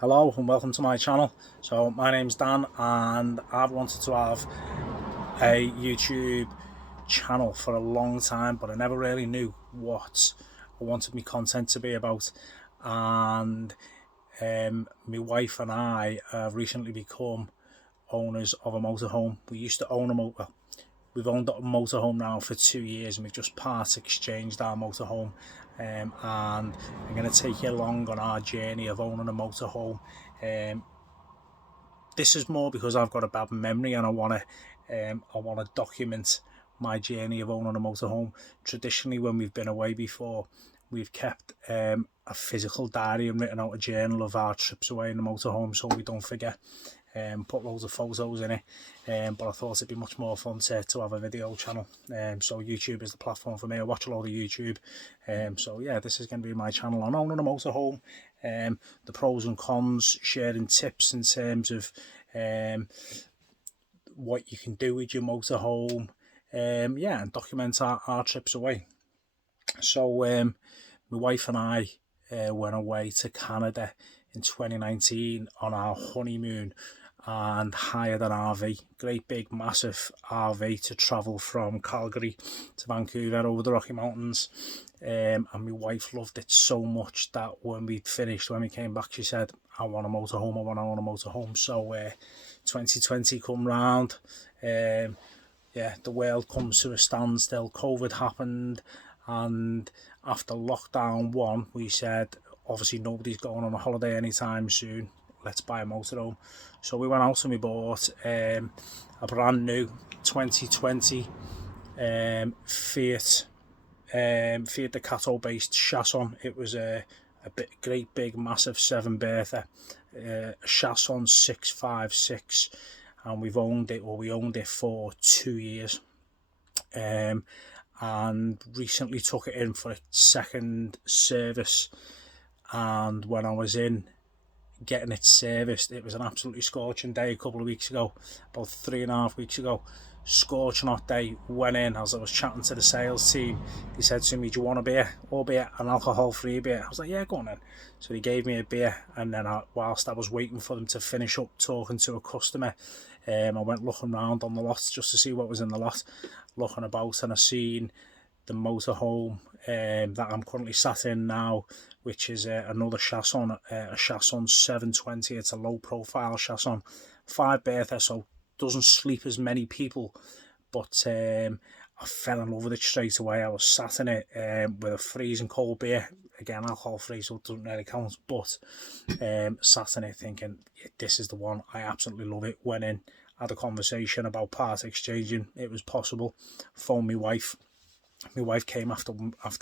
Hello and welcome to my channel. So my name's Dan and I've wanted to have a YouTube channel for a long time, but I never really knew what I wanted my content to be about. And my wife and I have recently become owners of a motorhome. We used to own we've owned a motorhome now for 2 years, and we've just part exchanged our motorhome. And I'm going to take you along on our journey of owning a motorhome. This is more because I've got a bad memory, and I want to document my journey of owning a motorhome. Traditionally, when we've been away before, we've kept a physical diary and written out a journal of our trips away in the motorhome, so we don't forget. Put loads of photos in it, but I thought it'd be much more fun to have a video channel. So YouTube is the platform for me. I watch a lot of YouTube. So yeah, this is going to be my channel on owning a motorhome, the pros and cons, sharing tips in terms of what you can do with your motorhome, yeah, and document our trips away. So my wife and I went away to Canada in 2019 on our honeymoon and hired an RV, great big massive RV, to travel from Calgary to Vancouver over the Rocky Mountains. And my wife loved it so much that when we came back, she said, I want a motorhome, I want to own a motorhome. So 2020 come round, yeah, the world comes to a standstill. COVID happened, and after lockdown one, we said, obviously nobody's going on a holiday anytime soon, let's buy a motorhome. So we went out and we bought a brand new 2020 Fiat Ducato based Chausson. It was great big massive 7 berther, Chausson 656, and we owned it for 2 years. And recently took it in for a second service, and when I was in getting it serviced, it was an absolutely scorching day a couple of weeks ago, about 3.5 weeks ago. Scorching hot day. Went in, as I was chatting to the sales team, he said to me, do you want a beer? Albeit an alcohol free beer. I was like, yeah, go on then. So he gave me a beer, and then whilst I was waiting for them to finish up talking to a customer, I went looking around on the lot just to see what was in the lot, looking about, and I seen the motorhome that I'm currently sat in now, which is another Chausson, a Chausson 720. It's a low profile Chausson, 5 berther, so doesn't sleep as many people, but I fell in love with it straight away. I was sat in it with a freezing cold beer, again alcohol free, so it doesn't really count, but sat in it thinking, this is the one, I absolutely love it. Went in, had a conversation about part exchanging, it was possible. Phoned my wife. My wife came after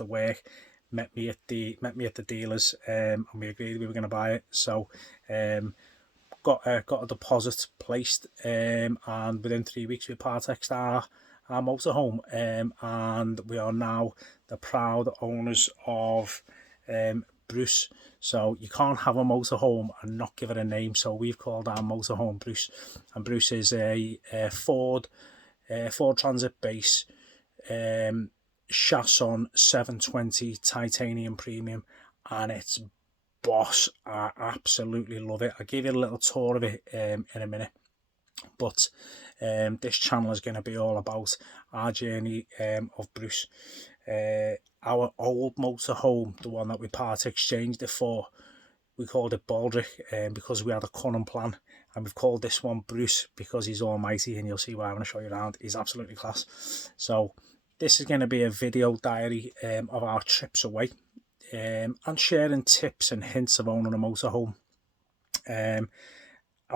work, met me at the dealers, and we agreed we were going to buy it. So got a deposit placed, and within 3 weeks we part-exed our motorhome, and we are now the proud owners of Bruce. So you can't have a motorhome and not give it a name. So we've called our motorhome Bruce, and Bruce is a Ford Transit base, Chausson 720 titanium premium, and it's boss. I absolutely love it. I'll give you a little tour of it in a minute, but this channel is going to be all about our journey of Bruce. Our old motorhome, the one that we part exchanged it for, we called it Baldrick because we had a cunning plan, and we've called this one Bruce because he's almighty, and you'll see why. I'm going to show you around. He's absolutely class. So this is going to be a video diary of our trips away, and sharing tips and hints of owning a motorhome. And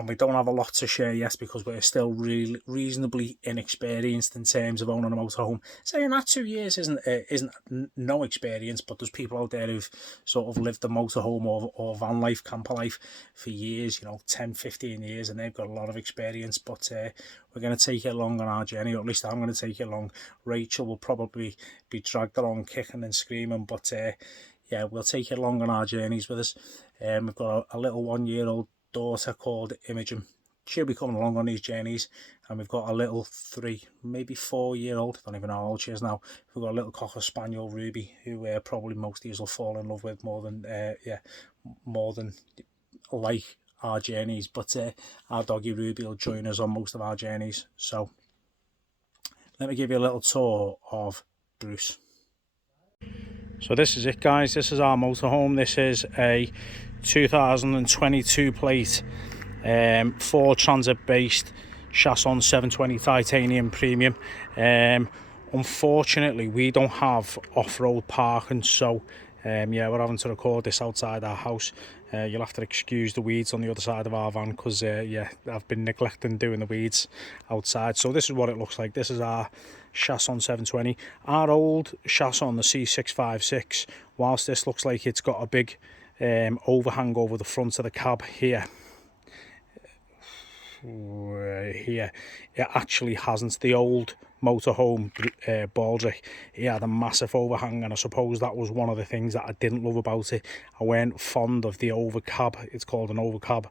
we don't have a lot to share yet because we're still really reasonably inexperienced in terms of owning a motorhome. Saying that 2 years isn't no experience, but there's people out there who've sort of lived the motorhome or van life, camper life for years, 10, 15 years, and they've got a lot of experience. But we're going to take you along on our journey, or at least I'm going to take you along. Rachel will probably be dragged along kicking and screaming, but yeah, we'll take you along on our journeys with us. We've got a little 1-year-old daughter called Imogen. She'll be coming along on these journeys, and we've got a little 3, maybe 4-year-old, I don't even know how old she is now. We've got a little Cocker Spaniel, Ruby, who probably most of you will fall in love with more than like our journeys, but our doggy Ruby will join us on most of our journeys. So let me give you a little tour of Bruce. So this is it, guys. This is our motorhome. This is a 2022 plate, Ford Transit based Chausson 720 titanium premium. Unfortunately, we don't have off-road parking, so yeah, we're having to record this outside our house. You'll have to excuse the weeds on the other side of our van, because yeah, I've been neglecting doing the weeds outside. So this is what it looks like. This is our Chausson 720. Our old Chausson, the C656, whilst this looks like it's got a big overhang over the front of the cab here, it actually hasn't. The old motorhome Baldrick, it had a massive overhang, and I suppose that was one of the things that I didn't love about it. I weren't fond of the overcab. It's called an overcab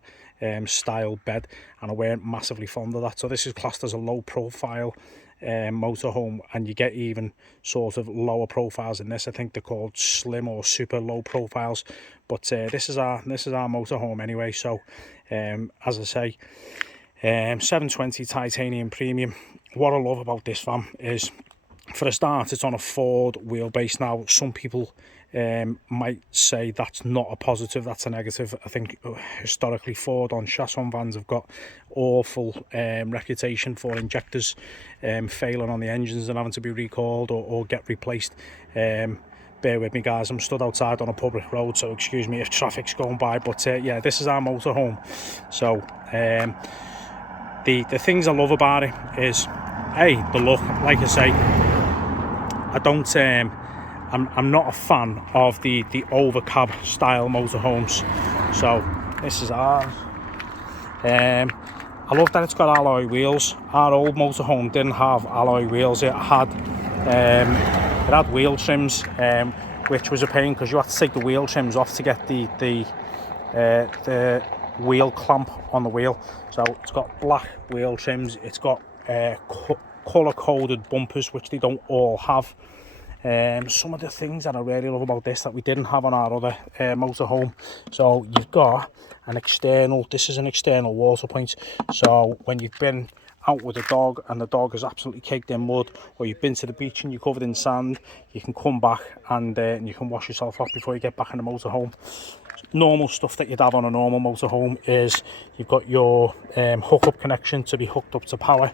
style bed, and I weren't massively fond of that. So this is classed as a low profile motorhome, and you get even sort of lower profiles in this. I think they're called slim or super low profiles, but this is our motorhome anyway. So as I say, 720 titanium premium. What I love about this van is, for a start, it's on a Ford wheelbase. Now, some people might say that's not a positive, that's a negative. I think historically Ford on Chausson vans have got awful reputation for injectors failing on the engines and having to be recalled or get replaced. Bear with me, guys, I'm stood outside on a public road, so excuse me if traffic's going by, but yeah, this is our motorhome. So the things I love about it is, hey, the look. Like I say, I don't I'm not a fan of the overcab style motorhomes. So this is ours. I love that it's got alloy wheels. Our old motorhome didn't have alloy wheels. It had wheel trims, which was a pain, because you had to take the wheel trims off to get the wheel clamp on the wheel. So it's got black wheel trims. It's got colour coded bumpers, which they don't all have. Some of the things that I really love about this that we didn't have on our other motorhome. So you've got an external, this is an external water point. So when you've been out with a dog and the dog is absolutely caked in mud, or you've been to the beach and you're covered in sand, you can come back and you can wash yourself off before you get back in the motorhome. Normal stuff that you'd have on a normal motorhome is you've got your hookup connection to be hooked up to power.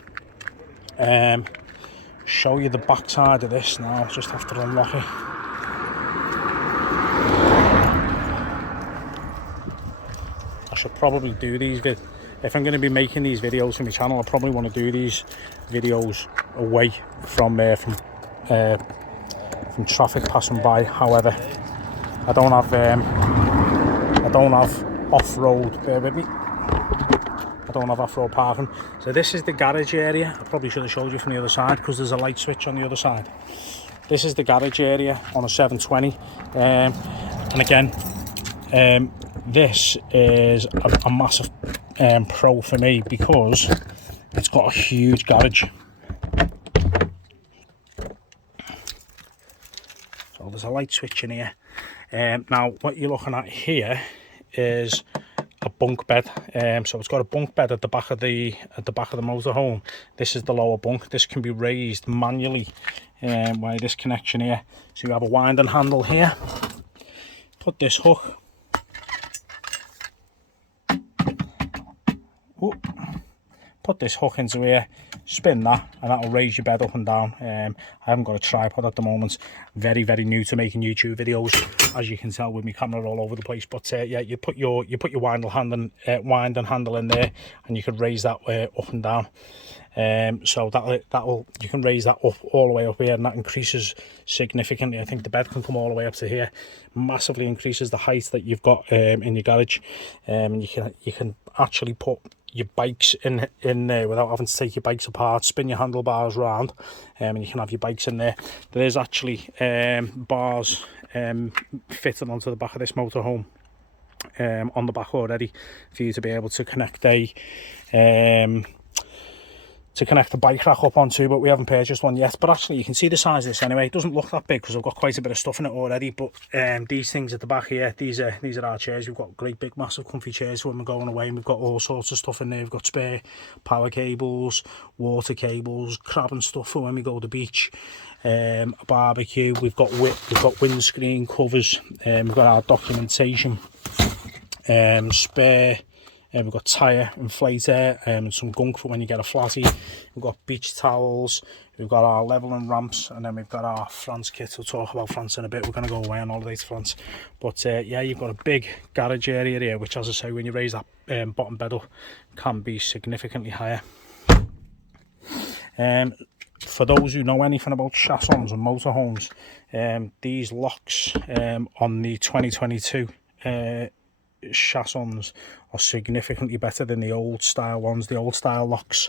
Show you the back side of this now, just have to unlock it. I should probably do these if I'm going to be making these videos for my channel. I probably want to do these videos away from traffic passing by. However, I don't have off-road, bear with me, I don't have off-road parking. So this is the garage area. I probably should have showed you from the other side, because there's a light switch on the other side. This is the garage area on a 720, and again, this is a massive pro for me, because it's got a huge garage. So there's a light switch in here. Now what you're looking at here is a bunk bed. So it's got a bunk bed at the back of the motorhome. This is the lower bunk. This can be raised manually by this connection here. So you have a winding handle here. Put this hook. Put this hook into here, spin that, and that'll raise your bed up and down. I haven't got a tripod at the moment. Very new to making YouTube videos, as you can tell with my camera all over the place. But yeah, you put your winding handle in there, and you can raise that up and down. So that'll you can raise that up all the way up here, and that increases significantly. I think the bed can come all the way up to here. Massively increases the height that you've got in your garage. You can actually put your bikes in there without having to take your bikes apart, spin your handlebars around, and you can have your bikes in there. There is actually bars fitted onto the back of this motorhome on the back already, for you to be able to connect a to connect the bike rack up onto, but we haven't purchased one yet. But actually you can see the size of this anyway. It doesn't look that big because I've got quite a bit of stuff in it already, but these things at the back here, these are our chairs. We've got great big massive comfy chairs when we're going away, and we've got all sorts of stuff in there. We've got spare power cables, water cables, crab and stuff for when we go to the beach, a barbecue. We've got windscreen covers, we've got our documentation, spare. We've got tyre inflator and some gunk for when you get a flatty. We've got beach towels. We've got our levelling ramps, and then we've got our France kit. We'll talk about France in a bit. We're going to go away on holiday to France. But yeah, you've got a big garage area here, which, as I say, when you raise that bottom bed up, can be significantly higher. For those who know anything about Chaussons and motorhomes, these locks on the 2022 Chaussons are significantly better than the old style ones. The old style locks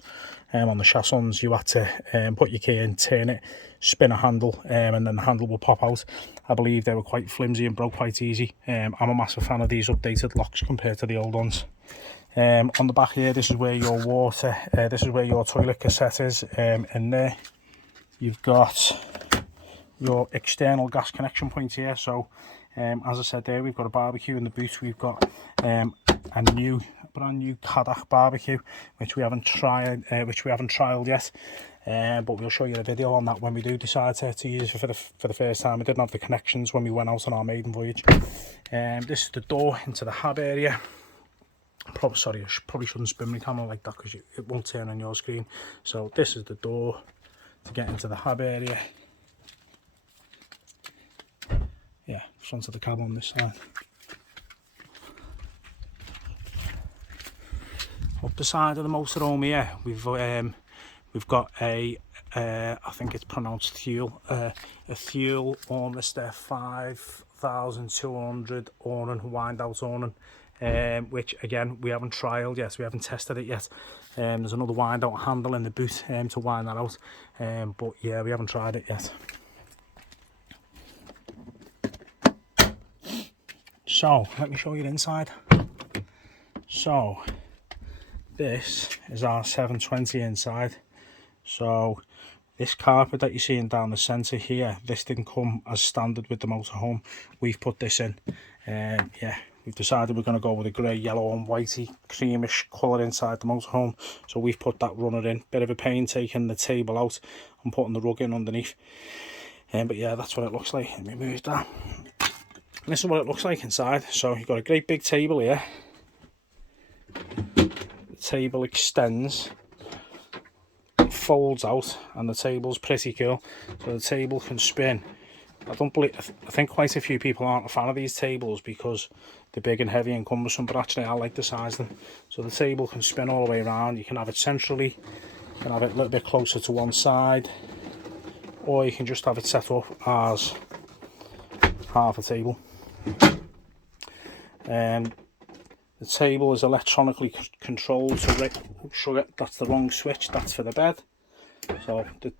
on the Chaussons, you had to put your key in, turn it, spin a handle, and then the handle will pop out. I believe they were quite flimsy and broke quite easy. I'm a massive fan of these updated locks compared to the old ones. On the back here, this is where your water, this is where your toilet cassette is. In there you've got your external gas connection point here. So as I said there, we've got a barbecue in the boot. We've got a brand new Kadak barbecue, which we haven't trialed yet, but we'll show you a video on that when we do decide to use it for the first time. We didn't have the connections when we went out on our maiden voyage. This is the door into the hab area. Sorry, I probably shouldn't spin my camera like that because it won't turn on your screen. So this is the door to get into the hab area. Yeah, front of the cab on this side. Up the side of the motorhome here, we've got a I think it's pronounced Thule, a Thule Ormester 5200 awning, wind out awning, which again we haven't trialed yet, we haven't tested it yet. There's another wind out handle in the boot to wind that out, but yeah, we haven't tried it yet. So let me show you the inside. So this is our 720 inside. So this carpet that you're seeing down the centre here, this didn't come as standard with the motorhome. We've put this in. Yeah, we've decided we're going to go with a grey, yellow and whitey creamish colour inside the motorhome. So we've put that runner in. Bit of a pain taking the table out and putting the rug in underneath. But yeah, that's what it looks like. Let me move that. And this is what it looks like inside. So you've got a great big table here. The table extends, folds out, and the table's pretty cool. So the table can spin. I think quite a few people aren't a fan of these tables because they're big and heavy and cumbersome, but actually I like the size of them. So the table can spin all the way around. You can have it centrally, you can have it a little bit closer to one side, or you can just have it set up as half a table. The table is electronically controlled, so sugar, that's the wrong switch, that's for the bed. So the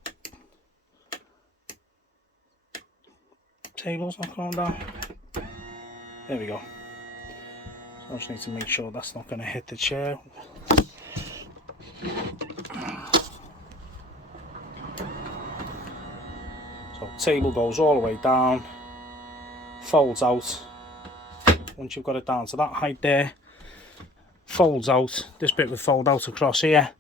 table's not going down. There we go. So I just need to make sure that's not going to hit the chair. So table goes all the way down, folds out. Once you've got it down to that height there, folds out. This bit will fold out across here,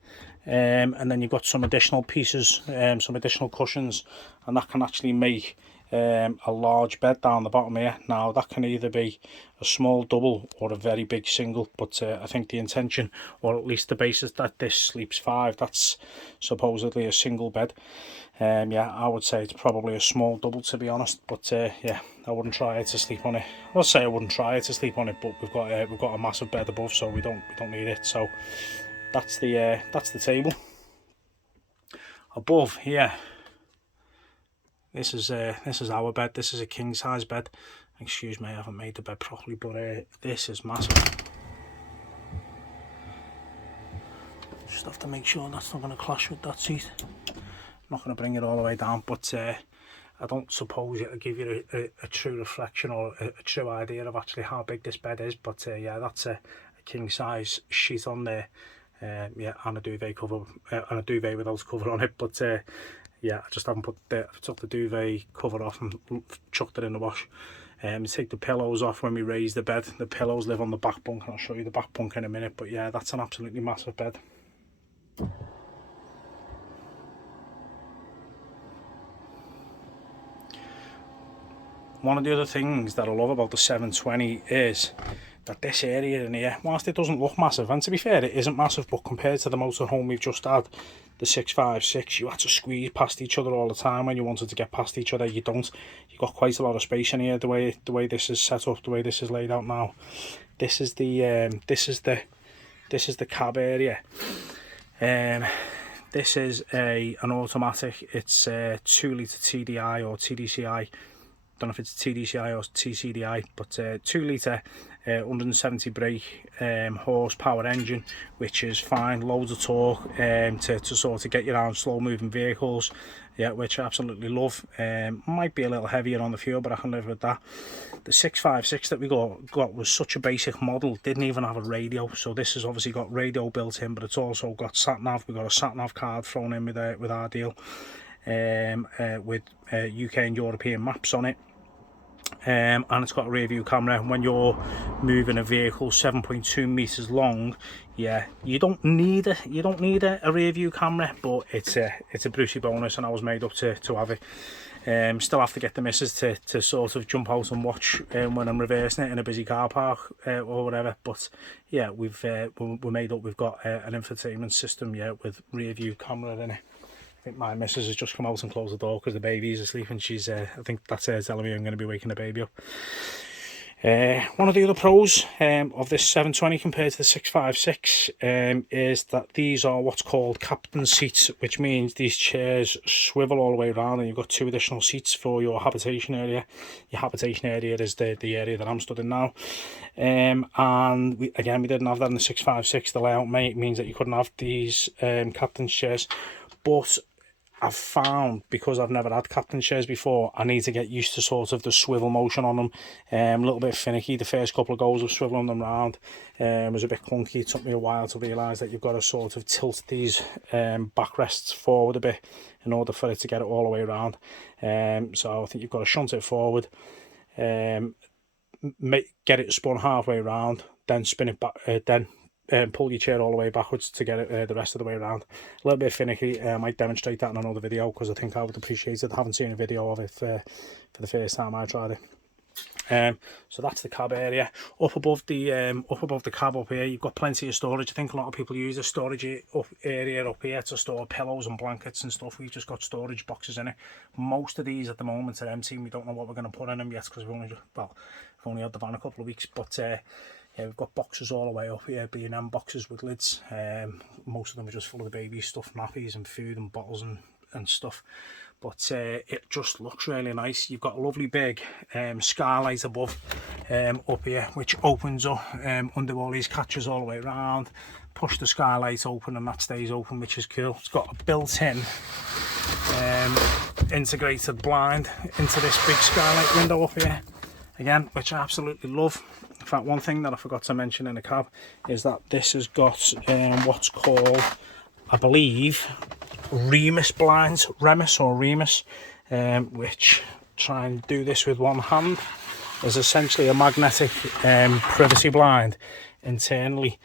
and then you've got some additional pieces, some additional cushions, and that can actually make a large bed down the bottom here. Now that can either be a small double or a very big single, but I think the intention, or at least the basis, that this sleeps 5, that's supposedly a single bed. Yeah, I would say it's probably a small double, to be honest, but yeah, I wouldn't try it to sleep on it. I'll say I wouldn't try it to sleep on it, but we've got a massive bed above, so we don't need it. So that's the table. Above here, this is our bed. This is a king size bed. Excuse me, I haven't made the bed properly, but this is massive. Just have to make sure that's not going to clash with that seat. I'm not going to bring it all the way down, but I don't suppose it'll give you a true reflection or a true idea of actually how big this bed is. But yeah, that's a king size sheet on there. Yeah, and a duvet cover, and a duvet without cover on it. But yeah, I just haven't took the duvet cover off and chucked it in the wash. Take the pillows off when we raise the bed. The pillows live on the back bunk, and I'll show you the back bunk in a minute. But yeah, that's an absolutely massive bed. One of the other things that I love about the 720 is that this area in here, whilst it doesn't look massive, and to be fair, it isn't massive, but compared to the motorhome we've just had, the 656, you had to squeeze past each other all the time when you wanted to get past each other. You don't. You've got quite a lot of space in here. The way this is set up, the way this is laid out now. This is the cab area. This is an automatic. It's a 2 litre TDI or TDCI. Don't know if it's TDCI or TCDI, but 2 litre 170 brake horsepower engine, which is fine, loads of torque to sort of get you around slow moving vehicles, yeah, which I absolutely love. Might be a little heavier on the fuel, but I can live with that. The 656 that we got was such a basic model, didn't even have a radio, so this has obviously got radio built in, but it's also got sat nav. We got a sat nav card thrown in with our deal, with UK and European maps on it. And it's got a rear view camera. When you're moving a vehicle 7.2 meters long, yeah, you don't need a rear view camera, but it's a Brucey bonus, and I was made up to have it. Still have to get the missus to sort of jump out and watch when I'm reversing it in a busy car park or whatever. But yeah, we're made up. We've got an infotainment system, yeah, with rear view camera in it. I think my missus has just come out and closed the door because the baby's asleep, and she's I think that's her telling me I'm going to be waking the baby up. One of the other pros of this 720 compared to the 656 is that these are what's called captain seats, which means these chairs swivel all the way around, and you've got 2 additional seats for your habitation area. Your habitation area is the area that I'm stood in now. And we didn't have that in the 656. The layout means that you couldn't have these captain's chairs, but I've found, because I've never had captain chairs before, I need to get used to sort of the swivel motion on them. A little bit finicky. The first couple of goes of swiveling them around was a bit clunky. It took me a while to realise that you've got to sort of tilt these backrests forward a bit in order for it to get it all the way around. So I think you've got to shunt it forward, get it spun halfway around, then spin it back, pull your chair all the way backwards to get it the rest of the way around. A little bit finicky. I might demonstrate that in another video, because I think I would appreciate it. I haven't seen a video of it for the first time I tried it. So that's the cab area. Up above the cab up here, you've got plenty of storage. I think a lot of people use the storage area up here to store pillows and blankets and stuff. We've just got storage boxes in it. Most of these at the moment are empty, and we don't know what we're going to put in them yet, because we've only had the van a couple of weeks. But yeah, we've got boxes all the way up here, B&M boxes with lids. Most of them are just full of the baby stuff, nappies and food and bottles and stuff. But it just looks really nice. You've got a lovely big skylight above up here, which opens up under all these catches all the way around. Push the skylight open and that stays open, which is cool. It's got a built-in integrated blind into this big skylight window up here, again, which I absolutely love. In fact, one thing that I forgot to mention in the cab is that this has got what's called, I believe, Remus blinds, which, try and do this with one hand, is essentially a magnetic privacy blind internally,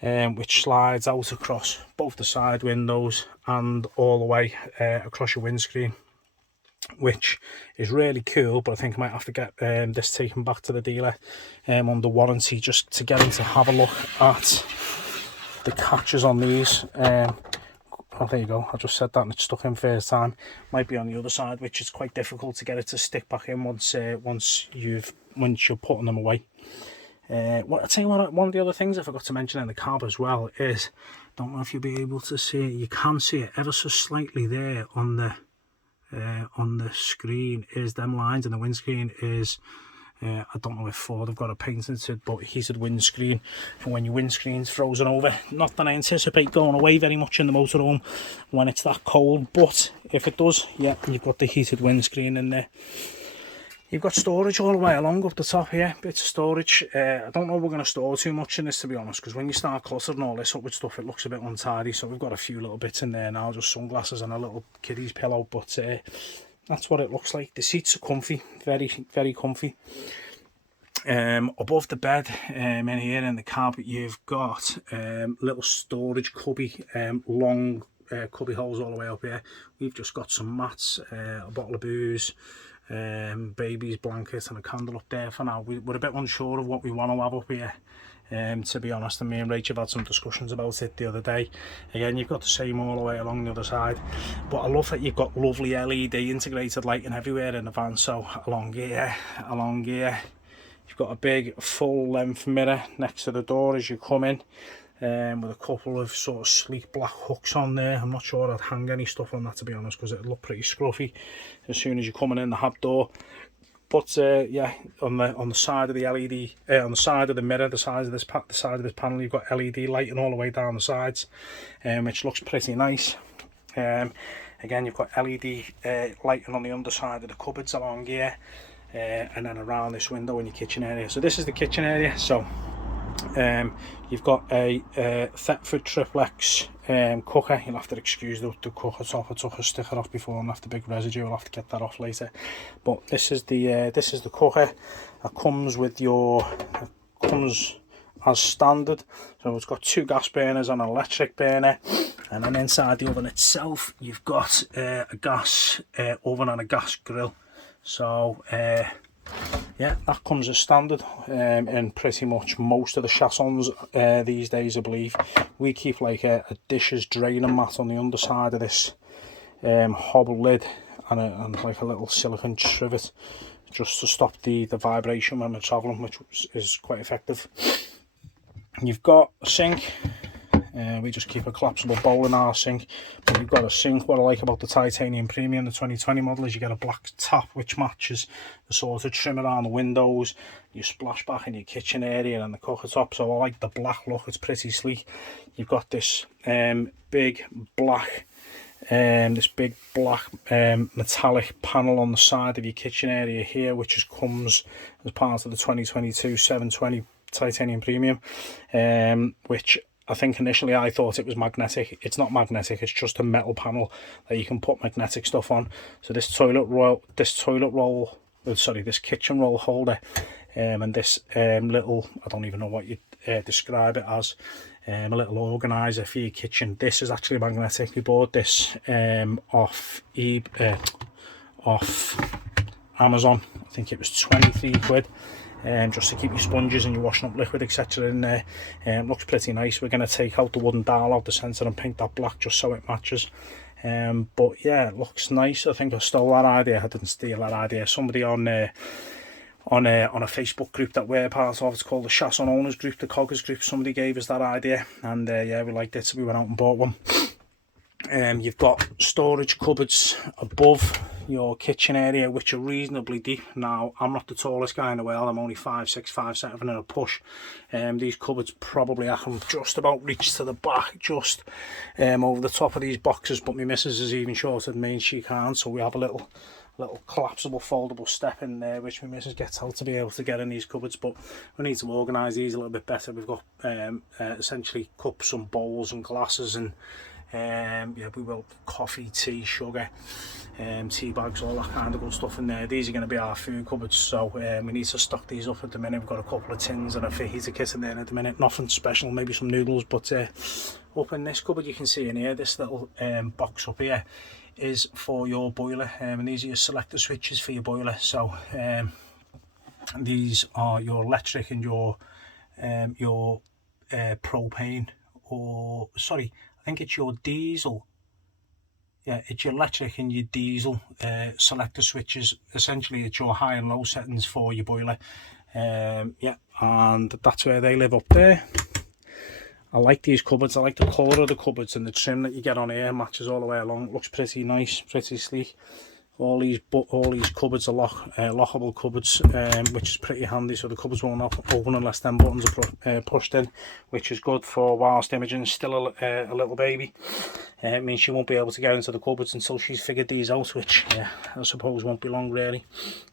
which slides out across both the side windows and all the way across your windscreen, which is really cool. But I think I might have to get this taken back to the dealer under warranty, just to get him to have a look at the catches on these. Oh, there you go. I just said that and it stuck in first time. Might be on the other side, which is quite difficult to get it to stick back in once you're putting them away. I'll tell you what, one of the other things I forgot to mention in the cab as well is, don't know if you'll be able to see it. You can see it ever so slightly there on the screen, is them lines, and the windscreen is I don't know if Ford have got it painted, but heated windscreen for when your windscreen's frozen over. Not that I anticipate going away very much in the motorhome when it's that cold, but if it does, yeah, you've got the heated windscreen in there. You've got storage all the way along up the top here, bits of storage. I don't know if we're going to store too much in this, to be honest, because when you start cluttering all this up with stuff, it looks a bit untidy. So we've got a few little bits in there now, just sunglasses and a little kiddie's pillow, but that's what it looks like. The seats are comfy, very, very comfy. Above the bed in here in the carpet, you've got little storage cubby, long cubby holes all the way up here. We've just got some mats, a bottle of booze, baby's blanket and a candle up there for now. We're a bit unsure of what we want to have up here, to be honest, and me and Rachel have had some discussions about it the other day. Again, you've got the same all the way along the other side, but I love that you've got lovely LED integrated lighting everywhere in the van. So along here you've got a big full length mirror next to the door as you come in, with a couple of sort of sleek black hooks on there. I'm not sure I'd hang any stuff on that, to be honest, because it'd look pretty scruffy as soon as you're coming in the hab door. But yeah, on the side of the LED, on the side of the mirror, the side of this panel, you've got LED lighting all the way down the sides, which looks pretty nice. Again, you've got LED lighting on the underside of the cupboards along here, and then around this window in your kitchen area. So this is the kitchen area. So you've got a Thetford triplex cooker. You'll have to excuse the cooker top. I took a sticker off before and left a big residue. I'll have to get that off later. But this is the cooker that comes with comes as standard. So it's got 2 gas burners and an electric burner, and then inside the oven itself you've got a gas oven and a gas grill. So yeah, that comes as standard in pretty much most of the Chaussons these days, I believe. We keep like a dishes draining mat on the underside of this hobble lid, and like a little silicone trivet just to stop the vibration when we're travelling, which is quite effective. You've got a sink. We just keep a collapsible bowl in our sink, but you've got a sink. What I like about the Titanium Premium, the 2020 model, is you get a black top which matches the sort of trim around the windows, your splash back in your kitchen area and the cooker top. So I like the black look, it's pretty sleek. You've got this big black metallic panel on the side of your kitchen area here, which comes as part of the 2022 720 Titanium Premium, which I think initially I thought it was magnetic. It's not magnetic, it's just a metal panel that you can put magnetic stuff on. So this this kitchen roll holder, and this little, I don't even know what you describe it as, a little organizer for your kitchen. This is actually magnetic. We bought this off Amazon. I think it was 23 quid. Just to keep your sponges and your washing up liquid etc in there. Looks pretty nice. We're going to take out the wooden dial out the centre and paint that black just so it matches. But yeah, it looks nice. I think I stole that idea. I didn't steal that idea. Somebody on a Facebook group that we're part of, it's called the Chausson Owners Group, the Coggers Group, somebody gave us that idea, and yeah, we liked it, so we went out and bought one. You've got storage cupboards above your kitchen area, which are reasonably deep. Now, I'm not the tallest guy in the world. I'm only 5'6", 5'7" in a push. These cupboards probably I can just about reach to the back, just over the top of these boxes, but my missus is even shorter than me and she can't, so we have a little collapsible foldable step in there which my missus gets out to be able to get in these cupboards. But we need to organise these a little bit better. We've got essentially cups and bowls and glasses and yeah, we will coffee, tea, sugar, tea bags, all that kind of good stuff in there. These are going to be our food cupboards, so we need to stock these up at the minute. We've got a couple of tins and a fajita kit in there at the minute, nothing special, maybe some noodles. But up in this cupboard you can see in here, this little box up here is for your boiler, and these are your selector switches for your boiler. So these are your electric and your propane, or sorry, I think it's your diesel. Yeah, it's your electric and your diesel selector switches. Essentially, it's your high and low settings for your boiler. Yeah, and that's where they live up there. I like these cupboards. I like the colour of the cupboards, and the trim that you get on here matches all the way along. It looks pretty nice, pretty sleek. all these cupboards are lockable cupboards, which is pretty handy, so the cupboards won't open unless them buttons are pushed in, which is good for whilst Imogen's still a little baby. It means she won't be able to get into the cupboards until she's figured these out, which I suppose won't be long really.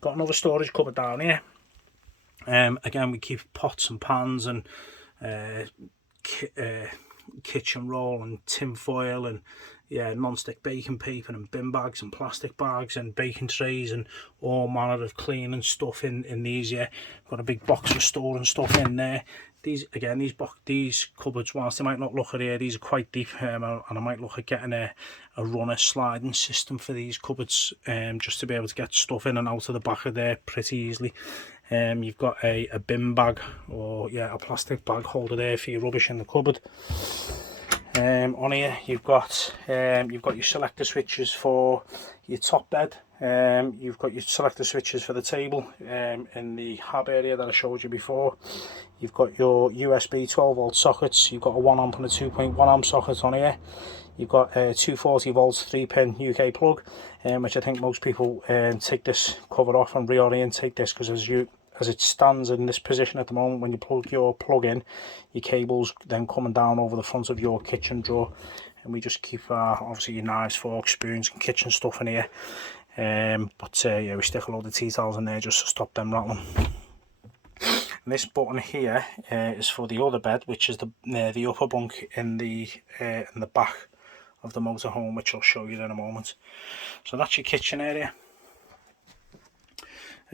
Got another storage cupboard down here. Again, we keep pots and pans and kitchen roll and tin foil and non-stick baking paper and bin bags and plastic bags and baking trays and all manner of cleaning stuff in these. Got a big box for storing stuff in there. These cupboards, whilst they might not look at here, these are quite deep, and I might look at getting a runner sliding system for these cupboards, just to be able to get stuff in and out of the back of there pretty easily. You've got a bin bag or a plastic bag holder there for your rubbish in the cupboard. On here you've got your selector switches for your top bed. You've got your selector switches for the table in the hab area that I showed you before. You've got your USB 12 volt sockets. You've got a 1 amp and a 2.1 amp socket on here. You've got a 240 volts 3-pin UK plug, which I think most people take this cover off and reorientate this, because as it stands in this position at the moment, when you plug your plug in, your cable's then coming down over the front of your kitchen drawer, and we just keep obviously your knives, forks, spoons and kitchen stuff in here. We stick a load of tea towels in there just to stop them rattling. And this button here is for the other bed, which is the upper bunk in the back of the motorhome, which I'll show you in a moment. So that's your kitchen area.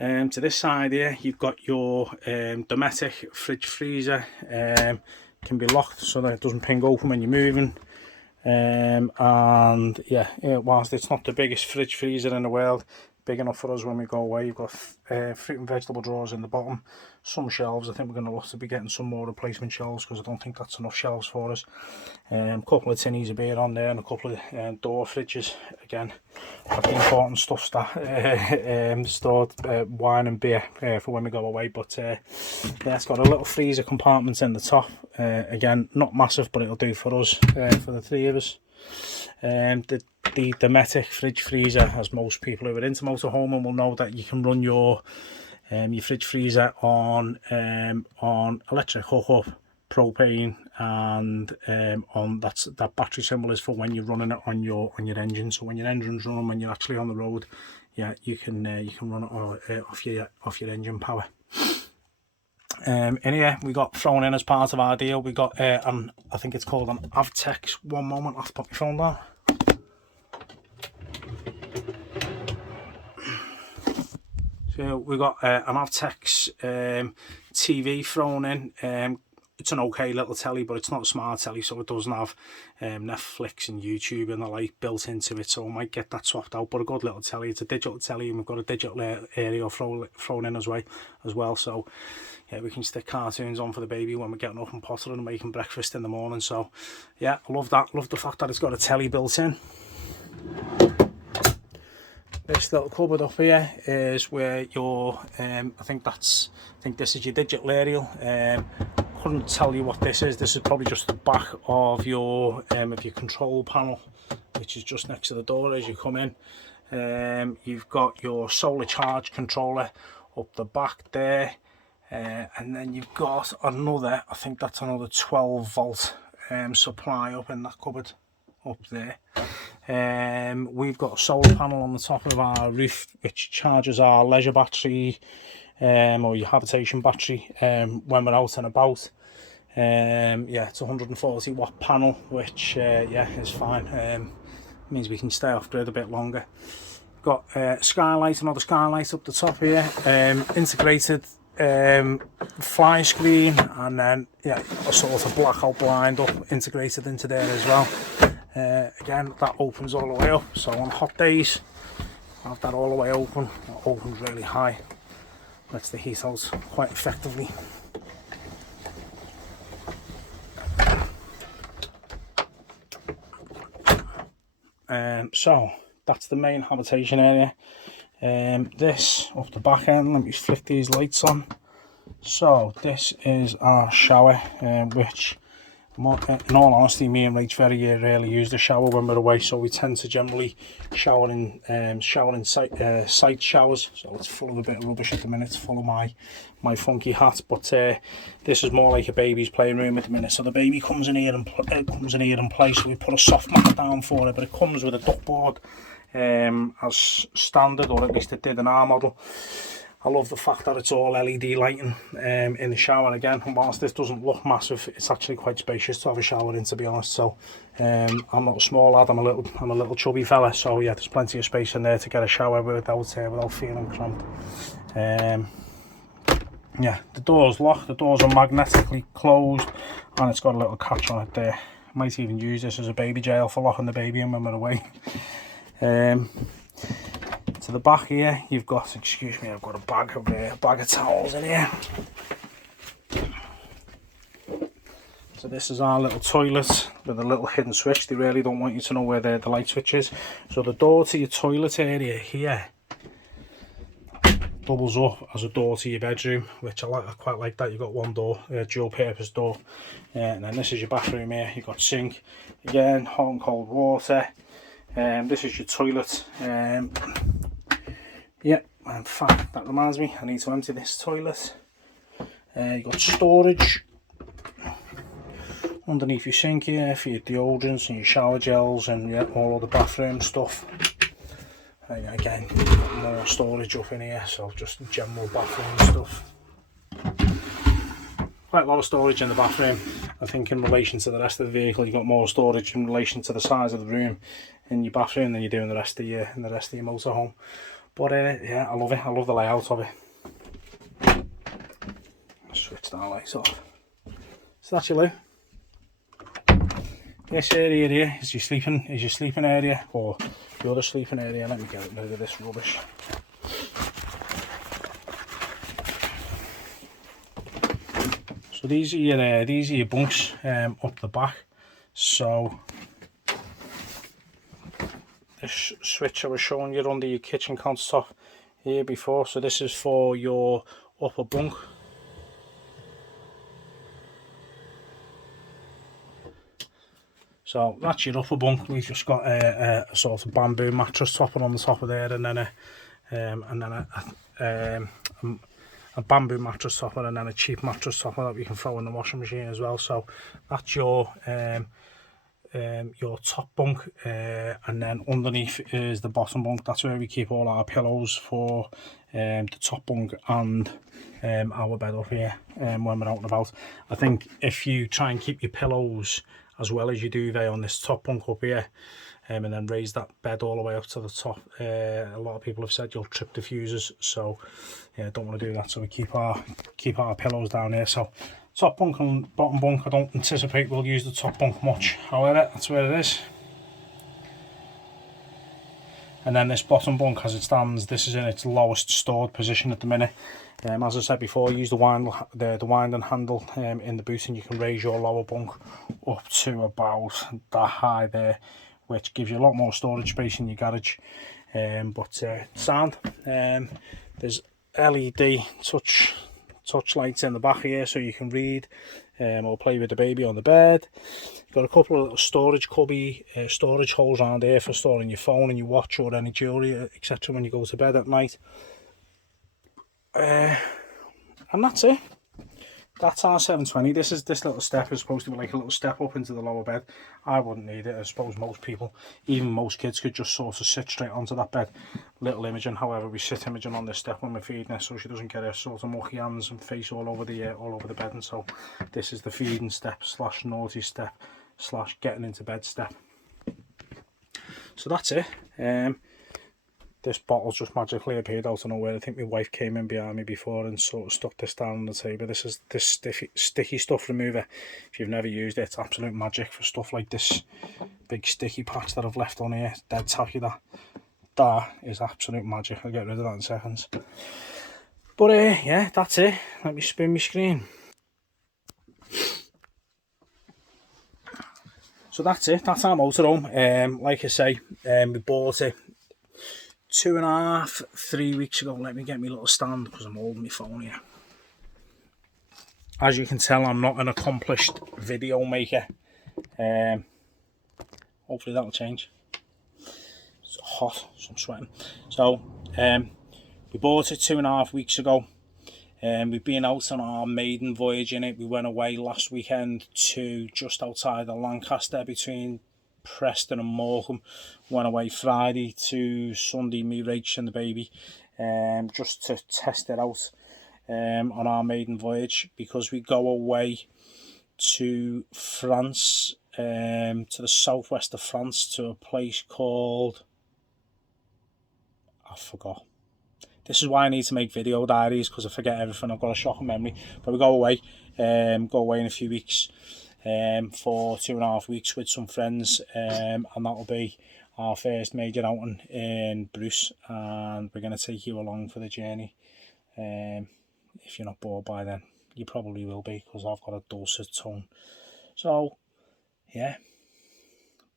To this side here, you've got your Dometic fridge freezer. Can be locked so that it doesn't ping open when you're moving. Whilst it's not the biggest fridge freezer in the world, big enough for us when we go away. You've got fruit and vegetable drawers in the bottom, some shelves. I think we're going to look to be getting some more replacement shelves, because I don't think that's enough shelves for us. A couple of tinnies of beer on there and a couple of door fridges. Again, got the important stuff stored, wine and beer for when we go away. But it's got a little freezer compartment in the top. Again, not massive, but it'll do for us, for the three of us. The Dometic fridge freezer, as most people who are into motorhoming will know, that you can run your fridge freezer on electric hookup, propane, and that battery symbol is for when you're running it on your engine. So when your engine's running, when you're actually on the road, you can run it off your engine power. In here we got thrown in as part of our deal. We got I think it's called an Avtex. One moment, I'll have to put my phone down. So we got an Avtex TV thrown in. It's an okay little telly, but it's not a smart telly, so it doesn't have Netflix and YouTube and the like built into it, so I might get that swapped out. But a good little telly. It's a digital telly, and we've got a digital area thrown in as well. So we can stick cartoons on for the baby when we're getting up and pottering and making breakfast in the morning. So I love that. Love the fact that it's got a telly built in. This little cupboard up here is where your I think this is your digital aerial. Couldn't tell you what this is. This is probably just the back of your control panel, which is just next to the door as you come in. You've got your solar charge controller up the back there, and then you've got another, I think that's another 12 volt supply up in that cupboard up there. We've got a solar panel on the top of our roof which charges our leisure battery, or your habitation battery, when we're out and about. It's a 140 watt panel, which is fine. Means we can stay off grid a bit longer. Got skylight, another skylight up the top here, integrated fly screen, and then a sort of blackout blind up integrated into there as well. Again, that opens all the way up, so on hot days I have that all the way open. It opens really high, lets the heat out quite effectively. So that's the main habitation area. This off the back end, let me flip these lights on. So this is our shower, which In all honesty, me and Rach very rarely use the shower when we're away, so we tend to generally shower in site showers. So it's full of a bit of rubbish at the minute. It's full of my funky hat, but this is more like a baby's playing room at the minute. So the baby comes in here and plays. So we put a soft mat down for it, but it comes with a duckboard as standard, or at least it did in our model. I love the fact that it's all LED lighting in the shower again, and whilst this doesn't look massive, it's actually quite spacious to have a shower in, to be honest. So I'm not a small lad, I'm a little chubby fella, so yeah, there's plenty of space in there to get a shower without feeling cramped. Yeah, the door's locked, the doors are magnetically closed, and it's got a little catch on it there. Might even use this as a baby jail for locking the baby in when we're away. To the back here, you've got, excuse me, I've got a bag of towels in here. So this is our little toilet with a little hidden switch. They really don't want you to know where the light switch is. So the door to your toilet area here doubles up as a door to your bedroom, which I quite like that. You've got one door, dual purpose door, and then this is your bathroom here. You've got sink, again, hot and cold water. This is your toilet. Yeah, in fact, that reminds me, I need to empty this toilet. You've got storage underneath your sink here for your deodorants and your shower gels and yeah, all of the bathroom stuff. Again, more storage up in here, so just general bathroom stuff. Quite a lot of storage in the bathroom. I think in relation to the rest of the vehicle, you've got more storage in relation to the size of the room in your bathroom than you do in the rest of your motorhome. But yeah, I love it. I love the layout of it. Switch that lights off. So that's your loo. This area here is your sleeping area, or the other sleeping area. Let me get rid of this rubbish. So these are your bunks up the back. So this switch I was showing you under your kitchen countertop here before. So this is for your upper bunk. So that's your upper bunk. We've just got a sort of bamboo mattress topper on the top of there, and then a bamboo mattress topper, and then a cheap mattress topper that we can throw in the washing machine as well. So that's your top bunk, and then underneath is the bottom bunk. That's where we keep all our pillows for the top bunk and our bed up here when we're out and about. I think if you try and keep your pillows as well as your duvet on this top bunk up here, and then raise that bed all the way up to the top, a lot of people have said you'll trip the fuses, so yeah, don't want to do that. So we keep our pillows down here. So top bunk and bottom bunk, I don't anticipate we'll use the top bunk much, however that's where it is. And then this bottom bunk, as it stands, this is in its lowest stored position at the minute. As I said before, use the winding handle in the boot, and you can raise your lower bunk up to about that high there, which gives you a lot more storage space in your garage. But sound, there's LED touch lights in the back here, so you can read or play with the baby on the bed. You've got a couple of little storage holes around here for storing your phone and your watch or any jewellery, etc. when you go to bed at night. And that's it. That's our 720. This little step is supposed to be like a little step up into the lower bed. I wouldn't need it. I suppose most people, even most kids, could just sort of sit straight onto that bed. Little Imogen, however, we sit Imogen on this step when we're feeding her, so she doesn't get her sort of mucky hands and face all over the bed. And so this is the feeding step / naughty step / getting into bed step. So that's it. This bottle's just magically appeared out of nowhere. I think my wife came in behind me before and sort of stuck this down on the table. This is this sticky stuff remover. If you've never used it, it's absolute magic for stuff like this big sticky patch that I've left on here. Dead tacky, that is absolute magic. I'll get rid of that in seconds. But yeah, that's it. Let me spin my screen. So that's it. That's our motorhome. Like I say, we bought it 2.5-3 weeks ago. Let me get my little stand because I'm holding my phone here. as you can tell, I'm not an accomplished video maker. Hopefully that'll change. It's hot, so I'm sweating. So we bought it 2.5 weeks ago. We've been out on our maiden voyage in it. We went away last weekend to just outside of Lancaster between Preston and Morecambe. Went away Friday to Sunday, me, Rach and the baby, just to test it out on our maiden voyage, because we go away to France, to the southwest of France, to a place called, I forgot. This is why I need to make video diaries, because I forget everything. I've got a shocking memory. But we go away in a few weeks for 2.5 weeks with some friends, and that'll be our first major outing in Bruce, and we're going to take you along for the journey. If you're not bored by then, you probably will be, because I've got a dulcet tone. So, yeah,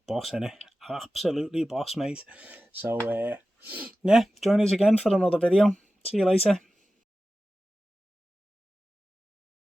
boss, innit? Absolutely boss, mate. So, yeah, join us again for another video. See you later.